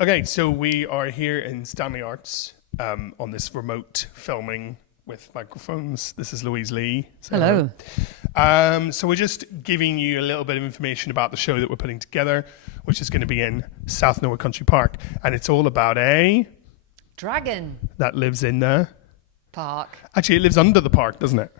Okay, so we are here in Stanley Arts on this remote filming with microphones. This is Louise Lee. Hello. So we're just giving you a little bit of information about the show that we're putting together, which is going to be in South Norwood Country Park. And it's all about a dragon that lives in the park. Actually, it lives under the park, doesn't it?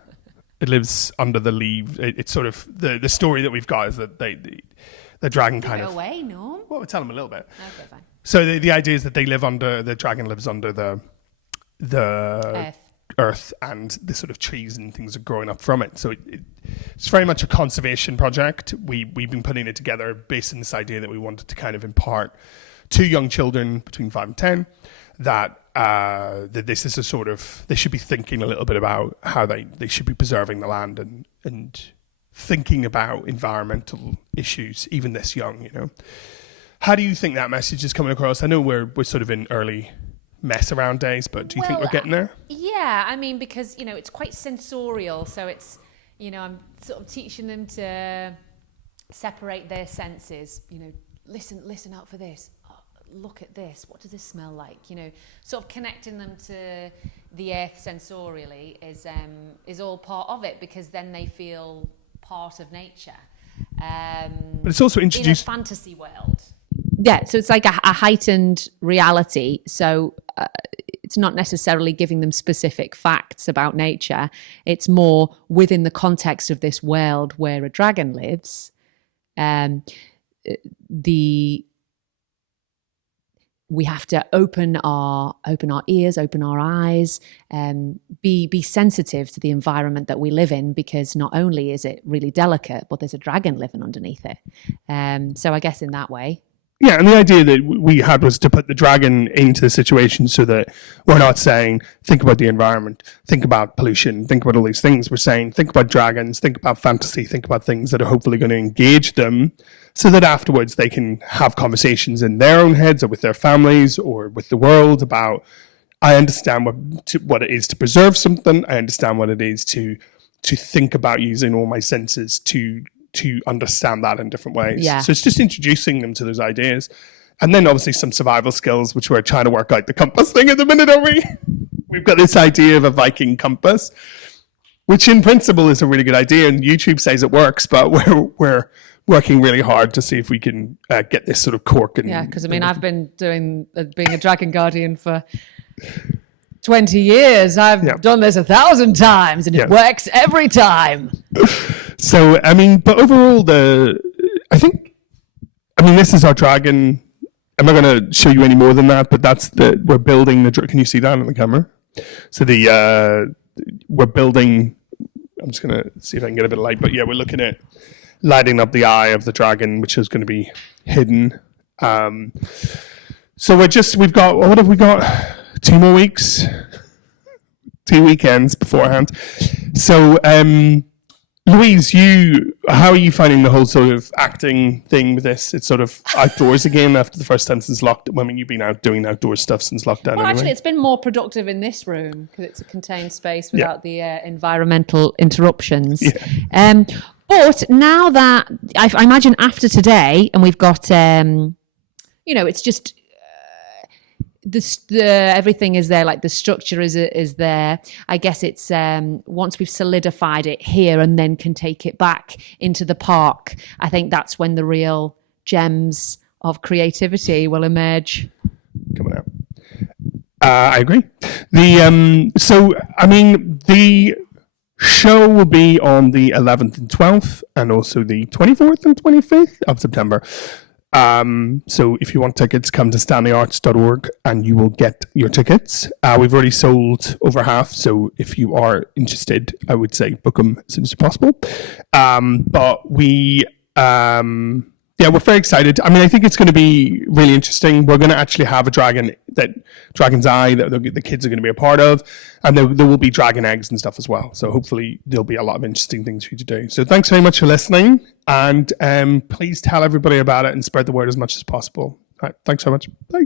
It lives under the leaves. It's sort of the story that we've got is that the dragon kind of... away, no? Well, we'll tell them a little bit. Okay, fine. So the idea is that the dragon lives under the earth, and the sort of trees and things are growing up from it. So it's very much a conservation project. We've been putting it together based on this idea that we wanted to kind of impart to young children between 5 and 10 that this is a sort of, they should be thinking a little bit about how they should be preserving the land and thinking about environmental issues even this young, you know. How do you think that message is coming across? I know we're sort of in early mess around days, but do you think we're getting there? Yeah, I mean, because, you know, it's quite sensorial. So it's, you know, I'm sort of teaching them to separate their senses. You know, listen out for this. Oh, look at this. What does this smell like? You know, sort of connecting them to the earth sensorially is all part of it, because then they feel part of nature. But it's also introduced in a fantasy world. Yeah, so it's like a heightened reality. So it's not necessarily giving them specific facts about nature. It's more within the context of this world where a dragon lives. We have to open our ears, open our eyes, be sensitive to the environment that we live in, because not only is it really delicate, but there's a dragon living underneath it. So I guess in that way. Yeah, and the idea that we had was to put the dragon into the situation so that we're not saying, think about the environment, think about pollution, think about all these things. We're saying, think about dragons, think about fantasy, think about things that are hopefully going to engage them so that afterwards they can have conversations in their own heads or with their families or with the world about, I understand what it is to preserve something. I understand what it is to think about using all my senses to understand that in different ways. Yeah. So it's just introducing them to those ideas. And then obviously some survival skills, which we're trying to work out the compass thing at the minute, aren't we? We've got this idea of a Viking compass, which in principle is a really good idea, and YouTube says it works, but we're working really hard to see if we can get this sort of cork. Yeah, because I mean, I've been doing being a dragon guardian for 20 years. I've done this 1,000 times, and it works every time. So, I mean, but overall, this is our dragon. I'm not going to show you any more than that, but we're building can you see that on the camera? So we're building, I'm just going to see if I can get a bit of light, but yeah, we're looking at lighting up the eye of the dragon, which is going to be hidden. So what have we got? 2 more weeks, 2 weekends beforehand. So, Louise, how are you finding the whole sort of acting thing with this? It's sort of outdoors again after the first time since lockdown. I mean, you've been out doing outdoor stuff since lockdown. Well, anyway. Actually, it's been more productive in this room because it's a contained space without the environmental interruptions. Yeah. But now that I imagine after today, and we've got, it's just. Everything is there, like the structure is there. I guess it's once we've solidified it here and then can take it back into the park, I think that's when the real gems of creativity will emerge. Coming out. I agree. The show will be on the 11th and 12th and also the 24th and 25th of September. So if you want tickets, come to stanleyarts.org and you will get your tickets. We've already sold over half, so if you are interested, I would say book them as soon as possible. But we're very excited. I mean, I think it's going to be really interesting. We're going to actually have a dragon's eye that the kids are going to be a part of, and there will be dragon eggs and stuff as well. So hopefully there'll be a lot of interesting things for you to do. So thanks very much for listening, and please tell everybody about it and spread the word as much as possible. All right, thanks so much. Bye.